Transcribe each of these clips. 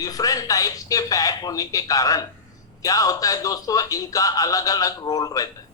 Different types के fat होने के कारण क्या होता है दोस्तों, इनका अलग अलग रोल रहता है।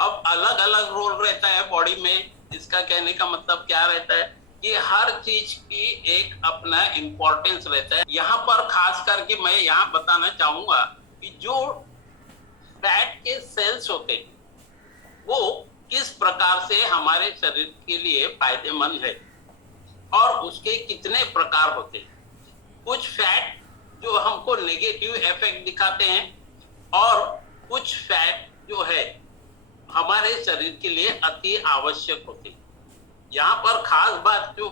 अब अलग अलग रोल रहता है बॉडी में, इसका कहने का मतलब क्या रहता है कि हर चीज की एक अपना इंपॉर्टेंस रहता है। यहाँ पर खास करके मैं यहाँ बताना चाहूंगा कि जो फैट के सेल्स होते हैं वो किस प्रकार से हमारे शरीर के लिए फायदेमंद है और उसके कितने प्रकार होते हैं। कुछ फैट जो हमको नेगेटिव इफेक्ट दिखाते हैं और कुछ फैट जो है हमारे शरीर के लिए अति आवश्यक होते हैं। यहाँ पर खास बात जो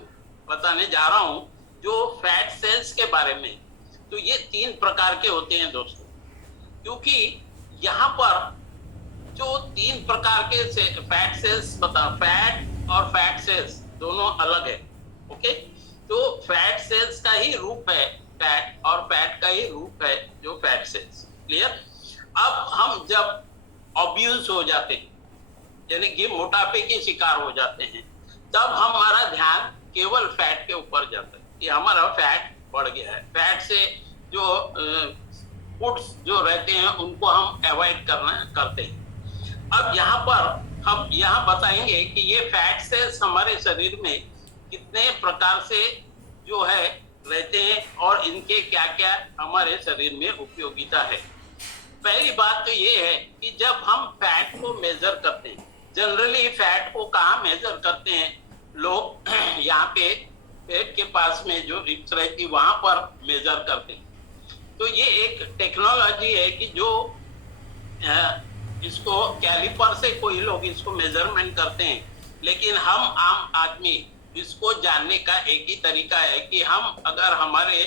बताने जा रहा हूं जो फैट सेल्स के बारे में, तो ये 3 प्रकार के होते हैं दोस्तों। क्योंकि यहाँ पर जो 3 प्रकार के फैट सेल्स फैट और फैट सेल्स दोनों अलग है। ओके, तो फैट सेल्स का ही रूप है फैट और फैट का ही रूप है जो फैट सेल्स। क्लियर। अब हम जब ऑब्यूज हो जाते हैं यानी कि मोटापे के शिकार हो जाते हैं, तब हमारा ध्यान केवल फैट के ऊपर जाता है कि हमारा फैट बढ़ गया है। फैट से जो फूड्स जो रहते हैं उनको हम अवॉइड करते हैं। अब यहाँ पर हम यहाँ बताएंगे कि ये फैट सेल्स हमारे शरीर में कितने प्रकार से जो है रहते हैं और इनके क्या क्या हमारे शरीर में उपयोगिता है। पहली बात तो ये है कि जब हम फैट को मेजर करते हैं, जनरली फैट को कहाँ मेजर करते हैं लोग, यहाँ पे पेट के पास में जो रिब्स रहती वहां पर मेजर करते हैं। तो ये एक टेक्नोलॉजी है कि जो इसको कैलिपर से कोई लोग इसको मेजरमेंट करते हैं, लेकिन हम आम आदमी इसको जानने का एक ही तरीका है कि हम अगर हमारे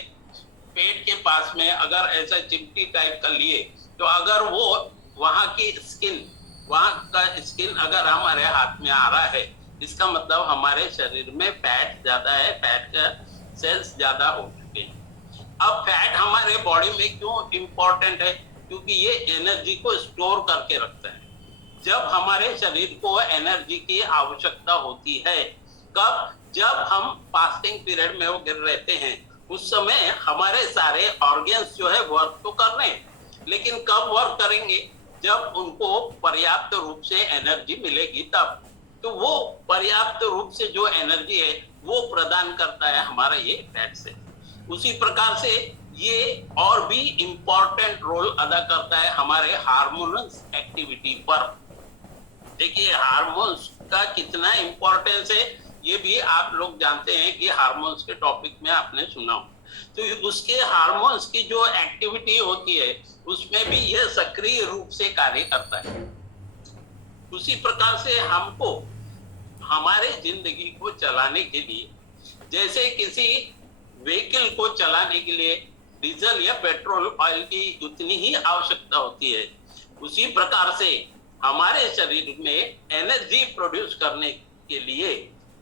पेट के पास में अगर ऐसा चिमटी टाइप का लिए, तो अगर वो वहां की स्किन, वहां का स्किन अगर हमारे हाथ में आ रहा है, इसका मतलब हमारे शरीर में फैट ज्यादा है, फैट का सेल्स ज्यादा हो चुके हैं। अब फैट हमारे बॉडी में क्यों इंपॉर्टेंट है? क्योंकि ये एनर्जी को स्टोर करके रखता है। जब हमारे शरीर को एनर्जी की आवश्यकता होती है, कब? जब हम फास्टिंग पीरियड में वो गिर रहते हैं, उस समय हमारे सारे ऑर्गन्स जो है वर्क तो कर रहे हैं, लेकिन कब वर्क करेंगे? जब उनको पर्याप्त रूप से एनर्जी मिलेगी तब। तो वो पर्याप्त रूप से जो एनर्जी है वो प्रदान करता है हमारा ये फैट सेल। उसी प्रकार से ये और भी इंपॉर्टेंट रोल अदा करता है हमारे हार्मोनस एक्टिविटी पर। देखिए हार्मोन्स का कितना इंपॉर्टेंस है ये भी आप लोग जानते हैं कि हार्मोन्स के टॉपिक में आपने सुना हो। तो उसके हार्मोन्स की जो एक्टिविटी होती है उसमें भी यह सक्रिय रूप से कार्य करता है। उसी प्रकार से हमको हमारे जिंदगी को चलाने के लिए, जैसे किसी व्हीकल को चलाने के लिए डीजल या पेट्रोल ऑयल की उतनी ही आवश्यकता होती है, उसी प्रकार से हमारे शरीर में एनर्जी प्रोड्यूस करने के लिए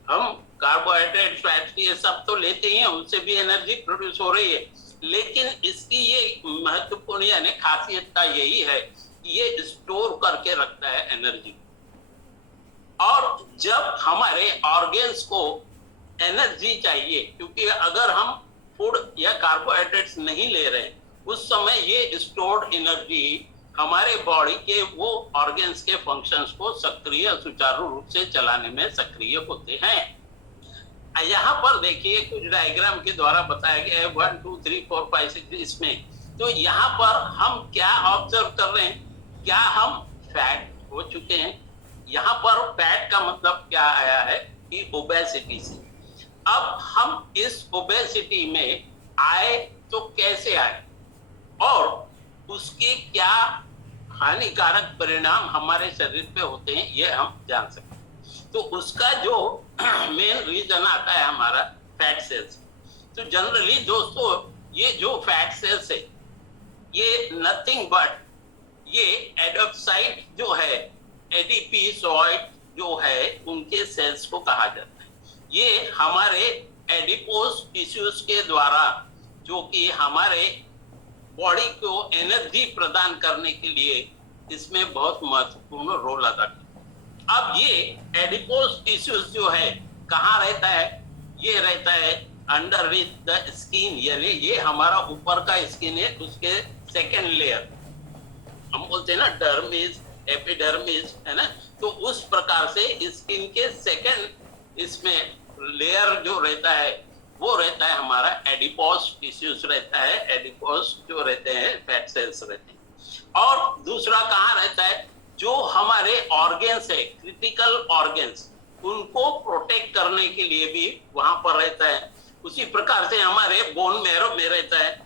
हम कार्बोहाइड्रेट, फैट ये सब तो लेते ही हैं, उनसे भी एनर्जी प्रोड्यूस हो रही है। लेकिन इसकी ये महत्वपूर्ण यानी खासियतता यही है कि ये स्टोर करके रखता है एनर्जी। और जब हमारे ऑर्गन्स को एनर्जी चाहिए, क्योंकि अगर हम फूड या कार्बोहाइड्रेट्स नहीं ले रहे उस समय ये स्टोर्ड एनर्जी हमारे बॉडी के वो ऑर्गन्स के फंक्शंस को सक्रिय सुचारू रूप से चलाने में सक्रिय होते हैं। यहाँ पर देखिए कुछ डायग्राम के द्वारा बताया गया है 1 2 3 4 5 6 इसमें। तो यहाँ पर हम क्या ऑब्जर्व कर रहे हैं? क्या हम फैट हो चुके हैं? यहाँ पर फैट का मतलब क्या आया है कि ओबेसिटी से। अब हम इस ओबेसिटी में आए तो कैसे आए और उसके क्या हानिकारक परिणाम हमारे शरीर पे होते हैं ये हम जान सकते हैं। तो उसका जो मेन रीजन आता है हमारा फैट सेल्स। तो जनरली दोस्तों ये जो फैट सेल्स है ये नथिंग बट ये एडिपोसाइट जो है, एडिपोसाइट जो है उनके सेल्स को कहा जाता है। ये हमारे एडिपोस टिश्यूज के द्वारा जो कि हमारे बॉडी को एनर्जी प्रदान करने के लिए इसमें बहुत महत्वपूर्ण रोल अदा करता है। अब ये एडिपोस टिश्यूज जो है कहाँ रहता है? ये रहता है अंडरनीथ द स्किन, यानी ये हमारा ऊपर का स्किन है, उसके सेकेंड लेयर हम बोलते हैं ना, डर्मिस, एपिडर्मिस, है ना। तो उस प्रकार से स्किन के सेकेंड इसमें लेयर जो रहता है वो रहता है हमारा एडिपोस टिश्यूज रहता है, एडिपोस जो रहते हैं फैट सेल्स रहते हैं। और दूसरा कहाँ रहता है, जो हमारे ऑर्गेन्स है, क्रिटिकल ऑर्गेन्स, उनको प्रोटेक्ट करने के लिए भी वहां पर रहता है। उसी प्रकार से हमारे बोन मैरो में रहता है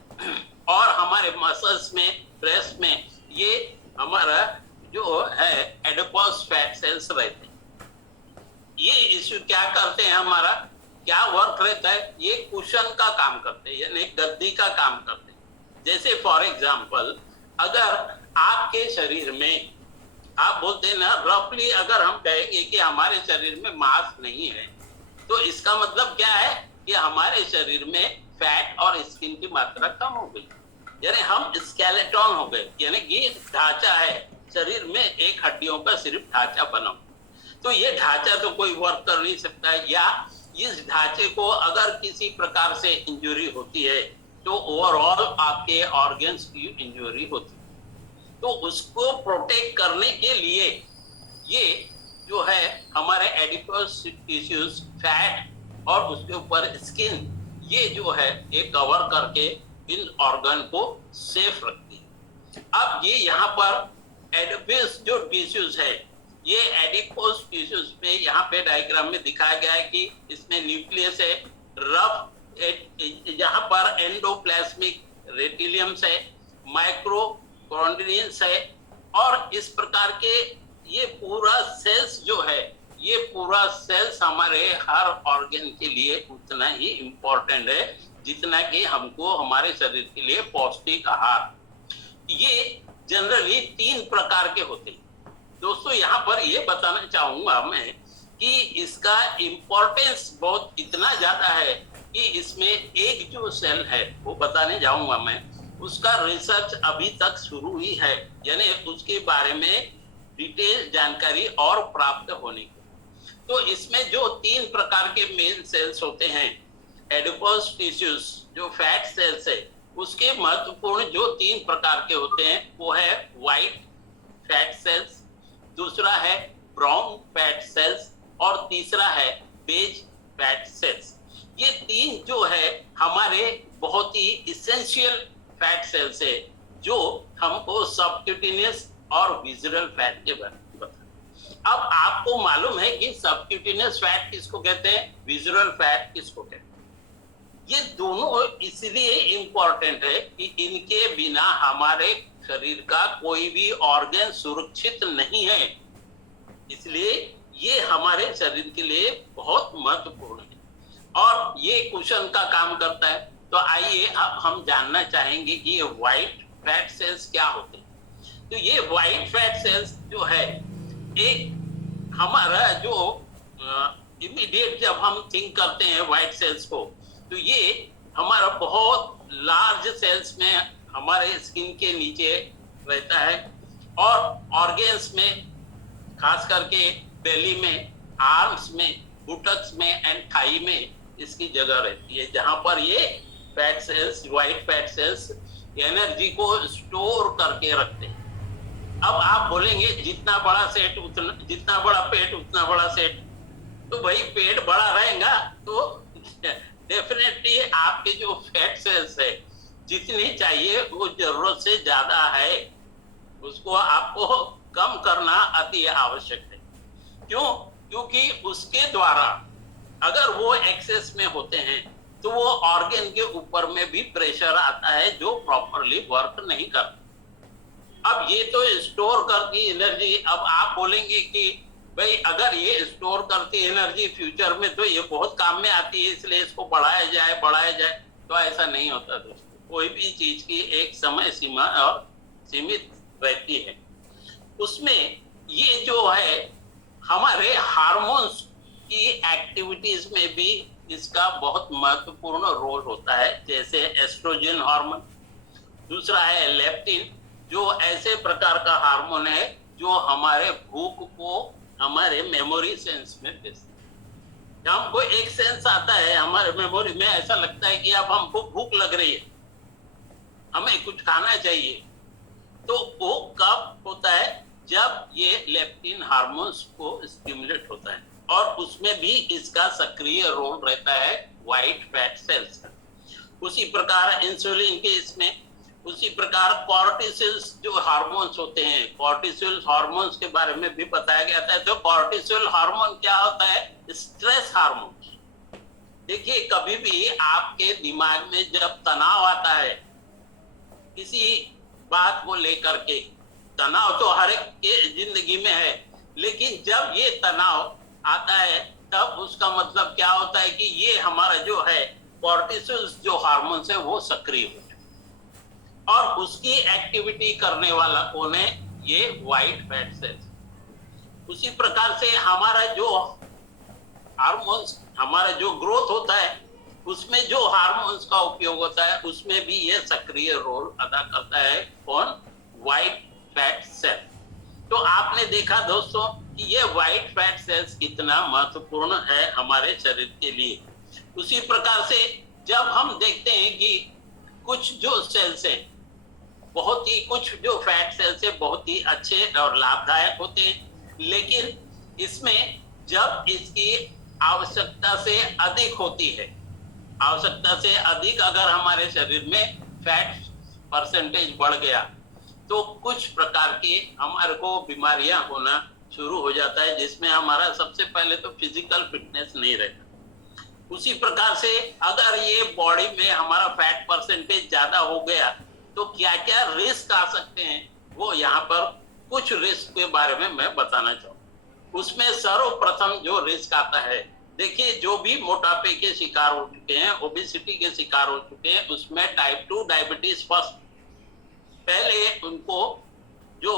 और हमारे मसल्स में, ब्रेस्ट में, ये हमारा जो है एडिपोस फैट सेल्स रहते हैं। ये इश्यू क्या करते हैं, हमारा क्या वर्क रहता है, ये कुशन का काम करते हैं, यानी गद्दी का काम करते हैं। जैसे फॉर एग्जांपल, अगर आपके शरीर में, आप बोलते हैं ना रफली, अगर हम कहेंगे कि हमारे शरीर में मांस नहीं है, तो इसका मतलब क्या है कि हमारे शरीर में फैट और स्किन की मात्रा कम हो गई, यानी हम स्केलेटन हो गए, यानी ये ढांचा है शरीर में, एक हड्डियों का सिर्फ ढांचा बना। तो ये ढांचा तो कोई वर्क कर नहीं सकता है, या इस ढांचे को अगर किसी प्रकार से इंजरी होती है तो ओवरऑल आपके ऑर्गन्स की इंजरी होती है। तो उसको प्रोटेक्ट करने के लिए ये जो है हमारे एडिपोस टिश्यूज, फैट और उसके ऊपर स्किन, ये जो है ये कवर करके इन ऑर्गन को सेफ रखती है। अब ये यहाँ पर एडिपोस जो टिश्यूज है, ये एडिपोस टिश्यूज में यहाँ पे डायग्राम में दिखाया गया है कि इसमें न्यूक्लियस है, रफ, यहाँ पर एंडोप्लाज्मिक रेटिलियम्स है, माइक्रोकॉन्ड्रियंस है, और इस प्रकार के ये पूरा सेल्स जो है, ये पूरा सेल्स हमारे हर ऑर्गन के लिए उतना ही इम्पोर्टेंट है जितना कि हमको हमारे शरीर के लिए पौष्टिक आहार। ये जनरली 3 प्रकार के होते हैं। दोस्तों यहाँ पर ये बताना चाहूंगा मैं कि इसका इम्पोर्टेंस बहुत इतना ज्यादा है कि इसमें एक जो सेल है वो बताने जाऊंगा मैं, उसका रिसर्च अभी तक शुरू ही है, यानी उसके बारे में डिटेल जानकारी और प्राप्त होने की। तो इसमें जो 3 प्रकार के मेन सेल्स होते हैं, एडिपोस टिश्यूज जो फैट सेल्स है, उसके महत्वपूर्ण जो 3 प्रकार के होते हैं वो है व्हाइट फैट सेल्स, दूसरा है ब्राउन फैट सेल्स और तीसरा है बेज फैट सेल्स। ये 3 जो है हमारे बहुत ही इसेंशियल फैट सेल्स है जो हमको सबक्यूटेनियस और विजुअल फैट के बारे में बता। अब आपको मालूम है कि सबक्यूटेनियस फैट किसको कहते हैं, विजुअल फैट किसको कहते हैं। ये दोनों इसलिए इंपॉर्टेंट है कि इनके बिना हमारे शरीर का कोई भी ऑर्गन सुरक्षित नहीं है, इसलिए ये हमारे शरीर के लिए बहुत महत्वपूर्ण है और ये कुशन का काम करता है। तो आइए अब हम जानना चाहेंगे कि ये व्हाइट फैट सेल्स क्या होते हैं। तो ये व्हाइट फैट सेल्स जो है, एक हमारा जो इमीडिएट जब हम थिंक करते हैं व्हाइट सेल्स को, तो ये हमारा बहुत लार्ज सेल्स में हमारे स्किन के नीचे रहता है और ऑर्गन्स में, खास करके बेली में, आर्म्स में, बुटक्स में एंड थाई में इसकी जगह रहती है, जहां पर ये fat cells, white fat cells energy को स्टोर करके रखते हैं। अब आप बोलेंगे जितना बड़ा सेट उतना, जितना बड़ा पेट उतना बड़ा सेट, तो भाई पेट बड़ा रहेगा तो डेफिनेटली आपके जो फैट सेल्स है जितनी चाहिए वो जरूरत से ज्यादा है, उसको आपको कम करना अति आवश्यक है। क्यों? क्योंकि उसके द्वारा अगर वो एक्सेस में होते हैं तो वो ऑर्गन के ऊपर में भी प्रेशर आता है जो प्रॉपरली वर्क नहीं करता। अब ये तो स्टोर करती एनर्जी, अब आप बोलेंगे कि भाई अगर ये स्टोर करती एनर्जी फ्यूचर में तो ये बहुत काम में आती है, इसलिए इसको बढ़ाया जाए, तो ऐसा नहीं होता दोस्तों। कोई भी चीज की एक समय सीमा और सीमित रहती है। उसमें ये जो है हमारे हार्मोन्स की एक्टिविटीज में भी इसका बहुत महत्वपूर्ण रोल होता है, जैसे एस्ट्रोजन हार्मोन, दूसरा है लेप्टिन, जो ऐसे प्रकार का हार्मोन है जो हमारे भूख को हमारे मेमोरी सेंस में भेजता हमको एक सेंस आता है हमारे मेमोरी में, ऐसा लगता है कि अब हमको भूख लग रही है, हमें कुछ खाना चाहिए। तो वो कब होता है? जब ये लेप्टिन हार्मोन्स को स्टिमुलेट होता है, और उसमें भी इसका सक्रिय रोल रहता है व्हाइट फैट सेल्स का। उसी प्रकार इंसुलिन के इसमें, उसी प्रकार कॉर्टिसोल जो हार्मोन्स होते हैं, कॉर्टिसोल हार्मोन्स के बारे में भी बताया गया था। तो कॉर्टिसोल हार्मोन क्या होता है? Stress hormone. देखिए, कभी भी आपके दिमाग में जब तनाव आता है किसी बात को लेकर के, तनाव तो हर एक के जिंदगी में है, लेकिन जब ये तनाव आता है तब उसका मतलब क्या होता है कि ये हमारा जो है कॉर्टिसोल जो हार्मोन्स है वो सक्रिय हो जाए, और उसकी एक्टिविटी करने वाला कौन है? ये व्हाइट फैट सेल्स। उसी प्रकार से हमारा जो हार्मोन्स, हमारा जो ग्रोथ होता है उसमें जो हार्मोन्स का उपयोग होता है उसमें भी ये सक्रिय रोल अदा करता है कौन? White fat cell. तो आपने देखा दोस्तों कि ये व्हाइट फैट सेल्स कितना महत्वपूर्ण है हमारे शरीर के लिए। उसी प्रकार से जब हम देखते हैं कि कुछ जो सेल्स है बहुत ही, कुछ जो फैट सेल्स है बहुत ही अच्छे और लाभदायक होते हैं, लेकिन इसमें जब इसकी आवश्यकता से अधिक होती है, आवश्यकता से अधिक अगर हमारे शरीर में फैट परसेंटेज बढ़ गया तो कुछ प्रकार की हमारे को बीमारियां होना शुरू हो जाता है, जिसमें हमारा सबसे पहले तो फिजिकल फिटनेस नहीं रहता। उसी प्रकार से अगर ये बॉडी में हमारा फैट परसेंटेज ज्यादा हो गया तो क्या क्या रिस्क आ सकते हैं, वो यहाँ पर कुछ रिस्क के बारे में मैं बताना चाहूँ। उसमें सर्वप्रथम जो रिस्क आता है, देखिए जो भी मोटापे के शिकार हो चुके हैं, ओबेसिटी के शिकार हो चुके हैं, उसमें टाइप 2 डायबिटीज फर्स्ट पहले उनको जो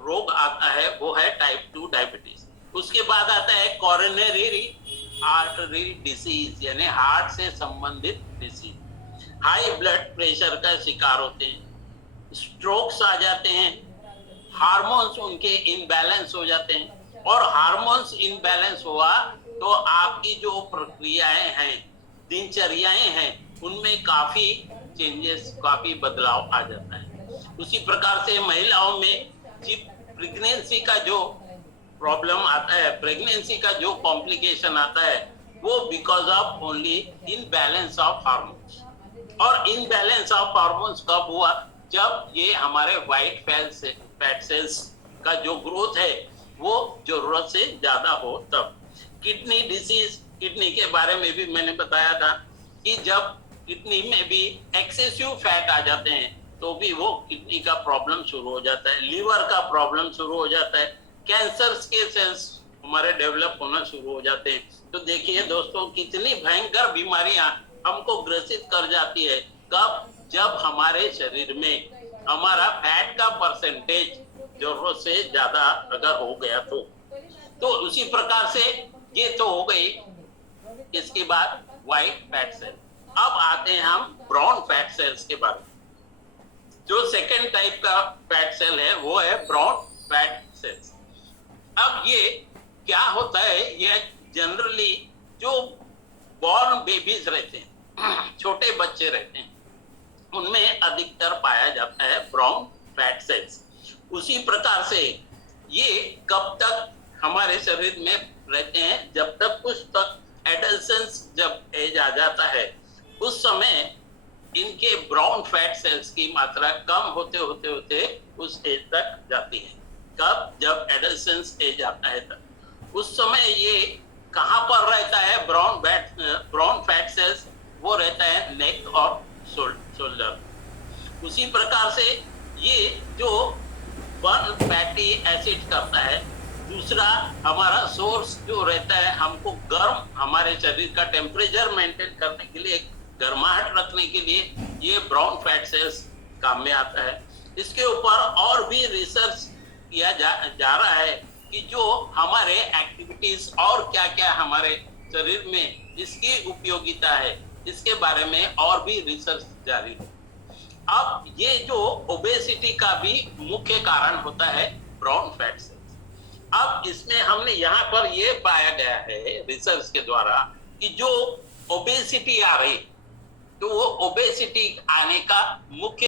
रोग आता है वो है टाइप 2 डायबिटीज। उसके बाद आता है कोरोनरी आर्टरी डिसीज, यानी हार्ट से संबंधित डिसीज। हाई ब्लड प्रेशर का शिकार होते हैं, स्ट्रोक्स आ जाते हैं, हार्मोन्स उनके इनबैलेंस हो जाते हैं, और हार्मोन्स इनबैलेंस हुआ तो आपकी जो प्रक्रियाएं हैं, दिनचर्याएं हैं, उनमें काफी चेंजेस, काफी बदलाव आ जाता है। उसी प्रकार से महिलाओं में प्रेगनेंसी का जो प्रॉब्लम आता है, प्रेगनेंसी का जो कॉम्प्लिकेशन आता है, वो because of only imbalance of hormones. और इनबैलेंस ऑफ हार्मोन्स कब हुआ? जब ये हमारे व्हाइट फैट सेल्स का जो ग्रोथ है वो जरूरत से ज्यादा हो तब। किडनी डिसीज, किडनी के बारे में भी मैंने बताया था कि जब किडनी में भी एक्सेसिव फैट आ जाते हैं तो भी वो किडनी का प्रॉब्लम शुरू हो जाता है, लीवर का प्रॉब्लम शुरू हो जाता है, कैंसर के सेल्स हमारे डेवलप होना शुरू हो जाते हैं। तो देखिए दोस्तों, कितनी भयंकर बीमारियां हमको ग्रसित कर जाती है। कब? जब हमारे शरीर में हमारा फैट का परसेंटेज जरूरत से ज्यादा अगर हो गया तो उसी प्रकार से ये तो हो गई। इसके बाद व्हाइट फैट सेल। अब आते हैं हम ब्राउन फैट सेल्स के बारे में। जो सेकेंड टाइप का फैट सेल है वो है ब्राउन फैट सेल्स। अब ये क्या होता है? ये जनरली जो बॉर्न बेबीज रहते हैं, छोटे बच्चे रहते हैं, उनमें अधिकतर पाया जाता है ब्राउन फैट सेल्स। उसी प्रकार से ये कब तक हमारे शरीर में रहते हैं? जब तक कुछ तक एडल्सेंस जब एज आ जाता है उस समय इनके ब्राउन फैट सेल्स की मात्रा कम होते होते होते उस एज तक जाती है। कब? जब एडल्सेंस एज आता है तब। उस समय ये कहां पर रहता है ब्राउन फैट सेल्स? वो रहता है नेक और शोल्डर। उसी प्रकार से ये जो वन फैटी एसिड करता है, दूसरा हमारा सोर्स जो रहता है, हमको गर्म, हमारे शरीर का टेम्परेचर मेंटेन करने के लिए, गर्माहट रखने के लिए ये ब्राउन फैट सेल्स काम में आता है। इसके ऊपर और भी रिसर्च किया जा रहा है कि जो हमारे एक्टिविटीज और क्या क्या हमारे शरीर में इसकी उपयोगिता है, इसके बारे में और भी रिसर्च जारी है। अब ये जो ओबेसिटी का भी मुख्य कारण होता है ब्राउन फैट सेल्स। अब इसमें हमने यहाँ पर ये पाया गया है रिसर्च के द्वारा कि जो ओबेसिटी आ रही, तो वो ओबेसिटी आने का मुख्य